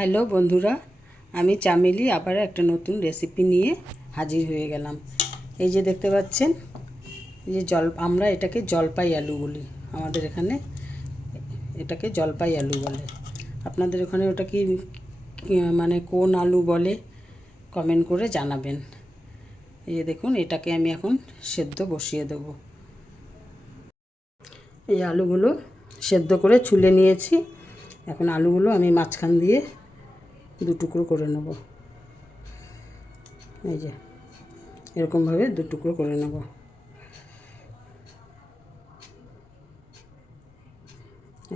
Hello বন্ধুরা, আমি চামেলি আবার একটা নতুন রেসিপি নিয়ে হাজির হয়ে গেলাম। এই যে দেখতে পাচ্ছেন, এই যে আমরা এটাকে জলপাই আলু বলি। আমাদের এখানে এটাকে জলপাই আলু বলে। আপনাদের ওখানে ওটা কি মানে কোন আলু বলে কমেন্ট করে জানাবেন। এই যে দেখুন, এটাকে আমি এখন সেদ্ধ বসিয়ে দেব। এই আলুগুলো সেদ্ধ করে ছুলে নিয়েছি। এখন আলুগুলো আমি মাঝখান দিয়ে দু টুকরো করে নেব। এই যে এরকমভাবে দু টুকরো করে নেব।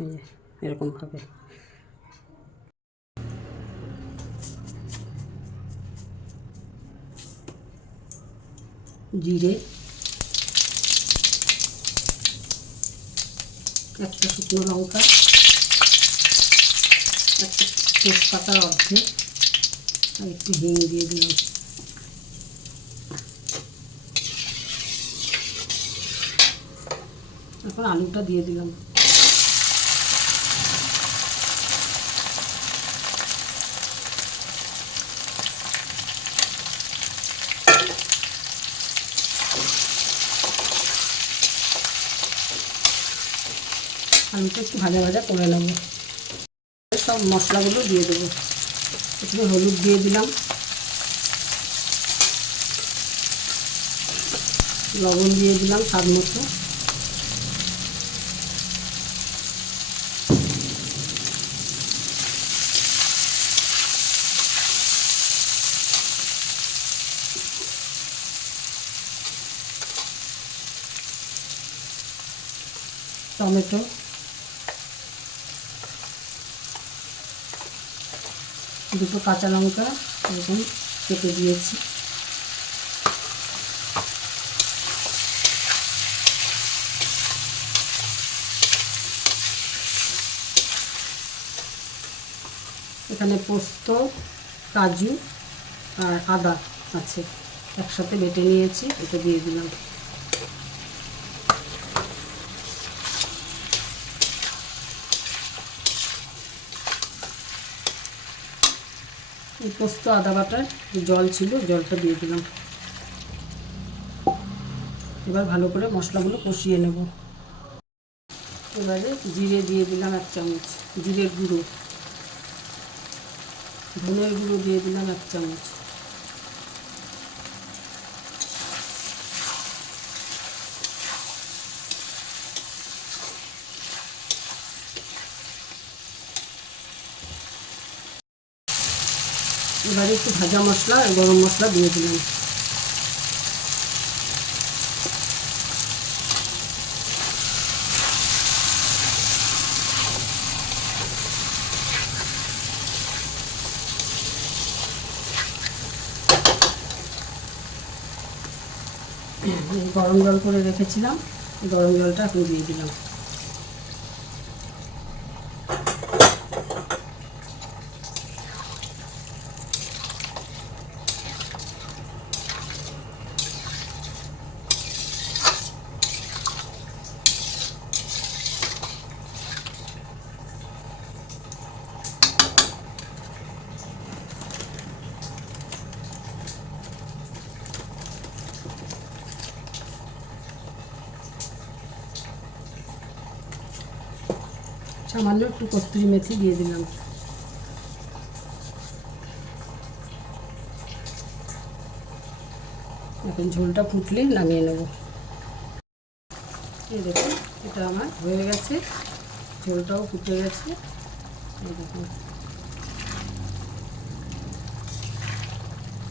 এই যে এরকমভাবে। জিরে, একটা শুকনো লঙ্কা, একটা তেজপাতার অর্ধেক, আর একটু হিং দিয়ে দিলাম। এখন আলুটা দিয়ে দিলাম। আলুটা একটু ভাজা ভাজা করে নেব। সব মশলাগুলো দিয়ে দেবো। একটু হলুদ দিয়ে দিলাম, লবণ দিয়ে দিলাম স্বাদ মতো, টমেটো, দুটো কাঁচা লঙ্কা এরকম কেটে দিয়েছি, এখানে পোস্ত, কাজু আর আদা আছে, একসাথে বেটে নিয়েছি, এটা দিয়ে দিলাম। এই পোস্ত আদা বাটার জল ছিল, জলটা দিয়ে দিলাম। এবার ভালো করে মশলাগুলো কষিয়ে নেব। এবারে জিরে দিয়ে দিলাম 1 চামচ, জিরের গুঁড়ো, ধনের গুঁড়ো দিয়ে দিলাম 1 চামচ, এবারে একটু ভাজা মশলা আর গরম মশলা দিয়ে দিলাম। গরম জল করে রেখেছিলাম, গরম জলটা এখন দিয়ে দিলাম। সামান্য একটু কস্তুরি মেথি দিয়ে দিলাম। এখন ঝোলটা ফুটলেই নামিয়ে নেব। এই দেখুন, এটা আমার হয়ে গেছে, ঝোলটাও ফুটে গেছে। এই দেখুন,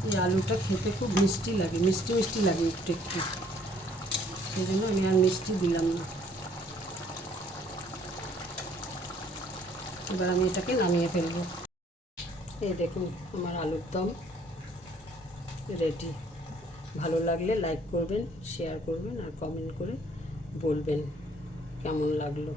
এই আলুটা খেতে খুব মিষ্টি লাগে, মিষ্টি মিষ্টি লাগে একটু একটু, সেই জন্য আমি আর মিষ্টি দিলাম না। এবার আমি এটাকে নামিয়ে ফেলব। এই দেখুন, আমার আলুর দম রেডি। ভালো লাগলে লাইক করবেন, শেয়ার করবেন আর কমেন্ট করে বলবেন কেমন লাগলো।